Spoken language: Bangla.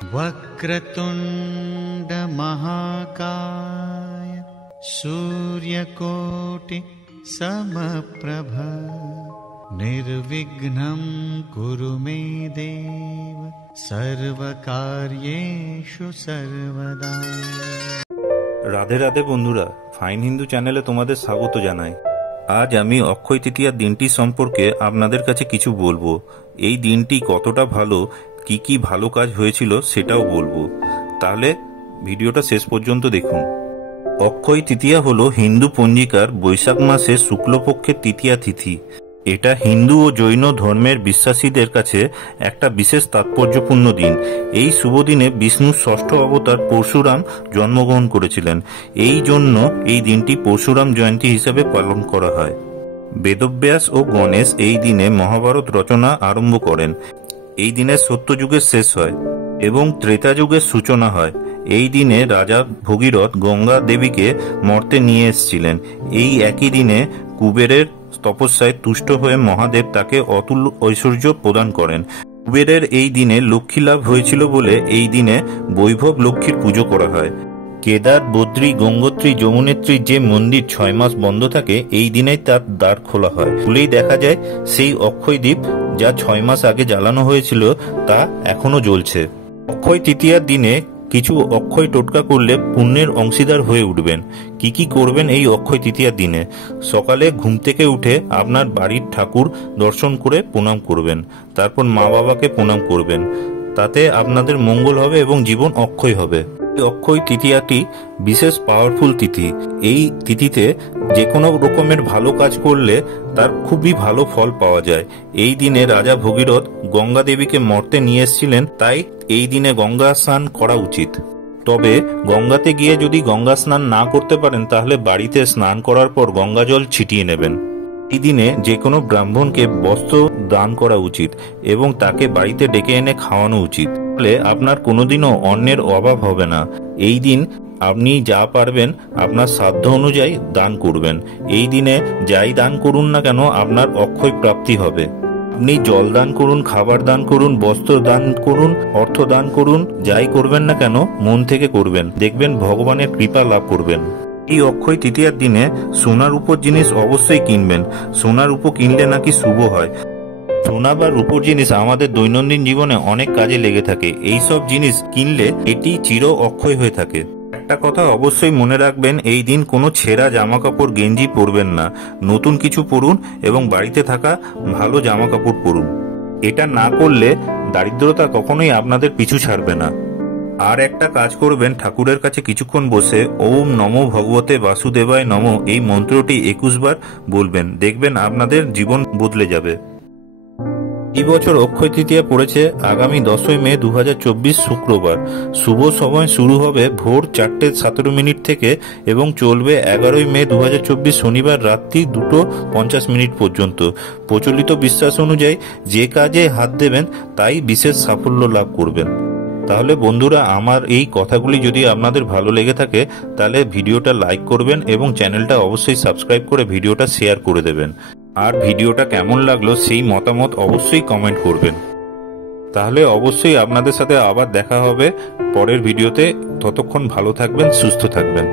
वक्रतुंड महाकाय सूर्यकोटि समप्रभ निर्विघ्नं कुरु मे देव सर्वकार्येषु सर्वदा। রাধে রাধে বন্ধুরা, ফাইন হিন্দু চ্যানেলে তোমাদের স্বাগত জানাই। আজ আমি অক্ষয় তৃতীয়ার দিনটি সম্পর্কে আপনাদের কাছে কিছু বলবো। এই দিনটি কতটা ভালো, কি কি ভালো কাজ হয়েছিল সেটাও বলবো। তাহলে ভিডিওটা শেষ পর্যন্ত দেখুন। অক্ষয় তৃতীয়া হলো হিন্দু পঞ্জিকার বৈশাখ মাসের শুক্লপক্ষের তৃতীয়া তিথি। এটা হিন্দু ও জৈন ধর্মের বিশ্বাসীদের কাছে একটা বিশেষ তাৎপর্যপূর্ণ দিন। এই শুভ দিনে বিষ্ণুর ষষ্ঠ অবতার পরশুরাম জন্মগ্রহণ করেছিলেন। এই জন্য এই দিনটি পরশুরাম জয়ন্তী হিসেবে পালন করা হয়। বেদব্যাস ও গণেশ এই দিনে মহাভারত রচনা আরম্ভ করেন। এই দিনে সত্যযুগের শেষ হয় এবং ত্রেতা যুগের সূচনা হয়। এই দিনে রাজা ভগীরথ গঙ্গা দেবীকে মর্তে নিয়ে এসেছিলেন। এই একই দিনে কুবেরের তপস্যায় তুষ্ট হয়ে মহাদেব তাকে অতুল ঐশ্বর্য প্রদান করেন। কুবেরের এই দিনে লক্ষ্মী লাভ হয়েছিল বলে এই দিনে বৈভব লক্ষ্মীর পুজো করা হয়। কেদার, বদ্রী, গঙ্গোত্রী, যমুনেত্রীর যে মন্দির 6 মাস বন্ধ থাকে, এই দিনেই তার দ্বার খোলা হয়। খুলেই দেখা যায় সেই অক্ষয় দ্বীপ যা 6 মাস আগে জ্বালানো হয়েছিল তা এখনো জ্বলছে। অক্ষয় তৃতীয়ার দিনে কিছু অক্ষয় টোটকা করলে পুণ্যের অংশীদার হয়ে উঠবেন। কি কি করবেন এই অক্ষয় তৃতীয়ার দিনে? সকালে ঘুম থেকে উঠে আপনার বাড়ির ঠাকুর দর্শন করে প্রণাম করবেন। তারপর মা বাবাকে প্রণাম করবেন। তাতে আপনাদের মঙ্গল হবে এবং জীবন অক্ষয় হবে। অক্ষয় তৃতীয়াটি বিশেষ পাওয়ারফুল তিথি। এই তিথিতে যে কোনো রকমের ভালো কাজ করলে তার খুবই ভালো ফল পাওয়া যায়। এই দিনে রাজা ভগীরথ গঙ্গা দেবীকে মর্তে নিয়ে এসেছিলেন, তাই এই দিনে গঙ্গা স্নান করা উচিত। তবে গঙ্গাতে গিয়ে যদি গঙ্গা স্নান না করতে পারেন, তাহলে বাড়িতে স্নান করার পর গঙ্গা জল ছিটিয়ে নেবেন। এই দিনে যে কোনো ব্রাহ্মণকে বস্ত্র দান করা উচিত এবং তাকে বাড়িতে ডেকে এনে খাওয়ানো উচিত। তাহলে আপনার কোনোদিনও অন্নের অভাব হবে না। এই দিন আপনি যা পারবেন আপনার সাধ্য অনুযায়ী দান করবেন। এই দিনে যাই দান করুন না কেন আপনার অক্ষয় প্রাপ্তি হবে। আপনি জল দান করুন, খাবার দান করুন, বস্ত্র দান করুন, অর্থ দান করুন, যাই করবেন না কেন মন থেকে করবেন, দেখবেন ভগবানের কৃপা লাভ করবেন। এই অক্ষয় তৃতীয়ার দিনে সোনার উপর জিনিস অবশ্যই কিনবেন। সোনার উপর কিনলে নাকি শুভ হয়। সোনা বা রূপোর জিনিস আমাদের দৈনন্দিন জীবনে অনেক কাজে লেগে থাকে। এই সব জিনিস কিনলে এটি চির অক্ষয় হয়ে থাকে। একটা কথা অবশ্যই মনে রাখবেন, এই দিন কোনো ছেঁড়া জামা কাপড় গেঞ্জি পরবেন না। নতুন কিছু পরুন এবং বাড়িতে থাকা ভালো জামা কাপড় পরুন। এটা না করলে দারিদ্রতা কখনোই আপনাদের পিছু ছাড়বে না। আর একটা কাজ করবেন, ঠাকুরের কাছে কিছুক্ষণ বসে ওম নমো ভগবতে বাসুদেবায় নমঃ এই মন্ত্রটি 21 বার বলবেন। দেখবেন আপনাদের জীবন বদলে যাবে। এই বছর অক্ষয় তৃতীয়া পড়েছে আগামী 10ই মে 2024 শুক্রবার। শুভ সময় শুরু হবে ভোর 4:17 থেকে এবং চলবে 11ই মে 2024 শনিবার রাত্রি 2:50 পর্যন্ত। প্রচলিত বিশ্বাস অনুযায়ী যে কাজে হাত দেবেন তাই বিশেষ সাফল্য লাভ করবেন। তাহলে বন্ধুরা, আমার এই কথাগুলি যদি আপনাদের ভালো লেগে থাকে তাহলে ভিডিওটা লাইক করবেন এবং চ্যানেলটা অবশ্যই সাবস্ক্রাইব করে ভিডিওটা শেয়ার করে দেবেন। আর ভিডিওটা কেমন লাগলো সেই মতামত অবশ্যই কমেন্ট করবেন। তাহলে অবশ্যই আপনাদের সাথে আবার দেখা হবে পরের ভিডিওতে। ততক্ষণ ভালো থাকবেন, সুস্থ থাকবেন।